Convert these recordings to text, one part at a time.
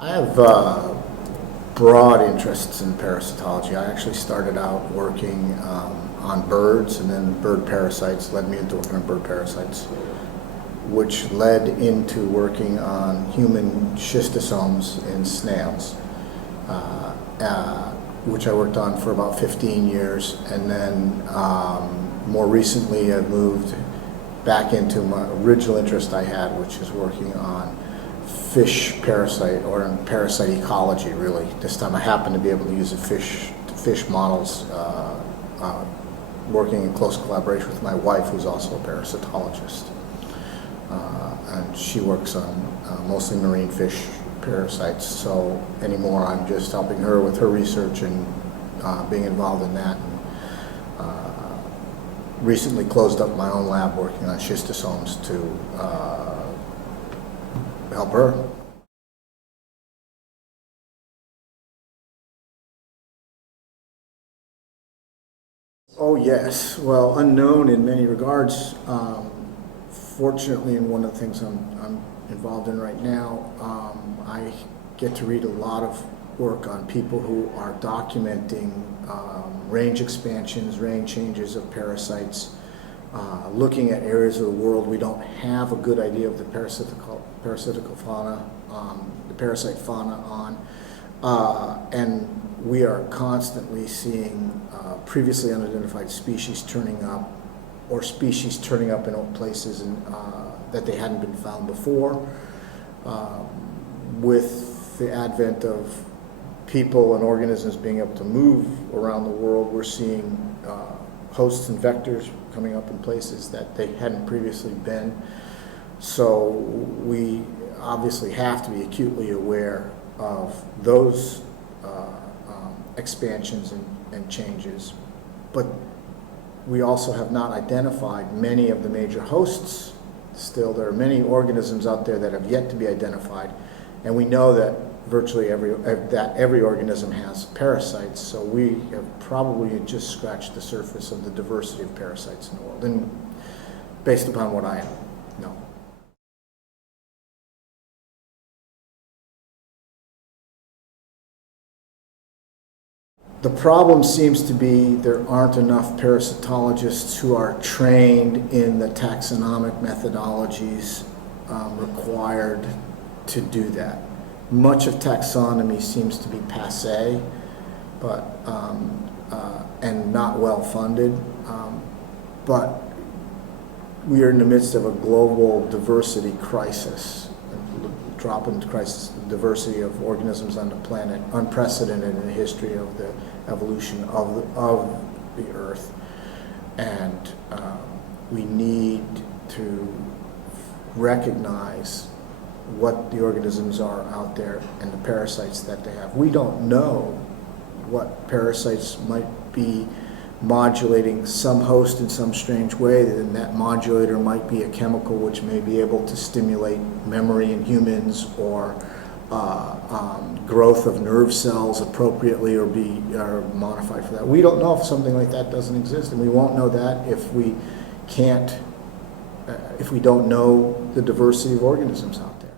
I have broad interests in parasitology. I actually started out working on birds, and then bird parasites led me into working on bird parasites, which led into working on human schistosomes in snails, which I worked on for about 15 years. And then more recently I moved back into my original interest I had, which is working on fish parasite, or in parasite ecology, really. This time I happened to be able to use fish models, working in close collaboration with my wife, who's also a parasitologist. And she works on mostly marine fish parasites, so anymore I'm just helping her with her research and being involved in that. And, recently closed up my own lab working on schistosomes to help her. Oh yes, well, unknown in many regards. Fortunately, in one of the things I'm involved in right now, I get to read a lot of work on people who are documenting range expansions, range changes of parasites, looking at areas of the world we don't have a good idea of the parasitical fauna, the parasite fauna on, and we are constantly seeing previously unidentified species turning up, or species turning up in places that they hadn't been found before. With the advent of people and organisms being able to move around the world, we're seeing hosts and vectors coming up in places that they hadn't previously been. So we obviously have to be acutely aware of those expansions and changes. But we also have not identified many of the major hosts. Still, there are many organisms out there that have yet to be identified, and we know that virtually every organism has parasites, so we have probably just scratched the surface of the diversity of parasites in the world, and based upon what I know. The problem seems to be there aren't enough parasitologists who are trained in the taxonomic methodologies required to do that. Much of taxonomy seems to be passé, but and not well funded. But we are in the midst of a global diversity crisis, a drop in crisis, the diversity of organisms on the planet, unprecedented in the history of the evolution of the Earth, and we need to recognize what the organisms are out there and the parasites that they have. We don't know what parasites might be modulating some host in some strange way, and that modulator might be a chemical which may be able to stimulate memory in humans, or growth of nerve cells appropriately, or be modified for that. We don't know if something like that doesn't exist, and we won't know that if we don't know the diversity of organisms out there.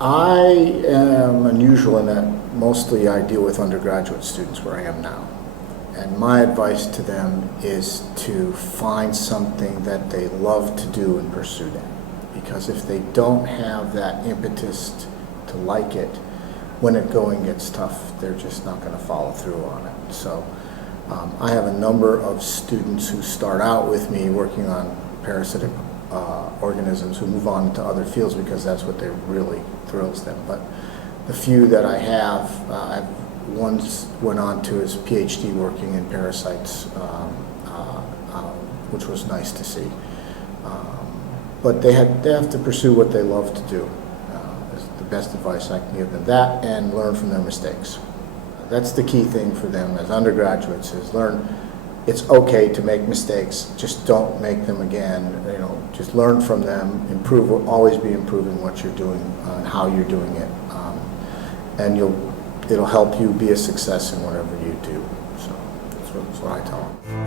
I am unusual in that mostly I deal with undergraduate students where I am now. And my advice to them is to find something that they love to do and pursue that. Because if they don't have that impetus to like it, when it going gets tough, they're just not going to follow through on it. So I have a number of students who start out with me working on parasitic organisms, who move on to other fields because that's what really thrills them. But the few that I have, one went on to his PhD working in parasites, which was nice to see. But they have to pursue what they love to do. Is the best advice I can give them. That, and learn from their mistakes. That's the key thing for them as undergraduates, is learn. It's okay to make mistakes, just don't make them again. Just learn from them, improve, always be improving what you're doing and how you're doing it. And it'll help you be a success in whatever you do. So that's what I tell them.